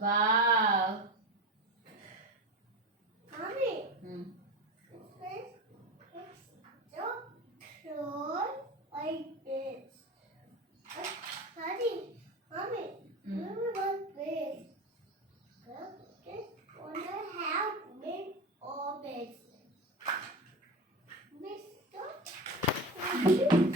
Wow. Mommy, Hmm. it's so close like this. Daddy, Mommy, Hmm. what about this? Just wanna have big orbits. This stuff.